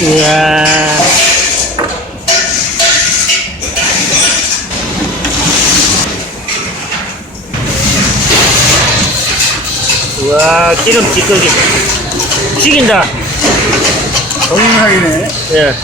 우와. 우와, 기름 찌꺼기. 죽인다. 동영상이네. 예.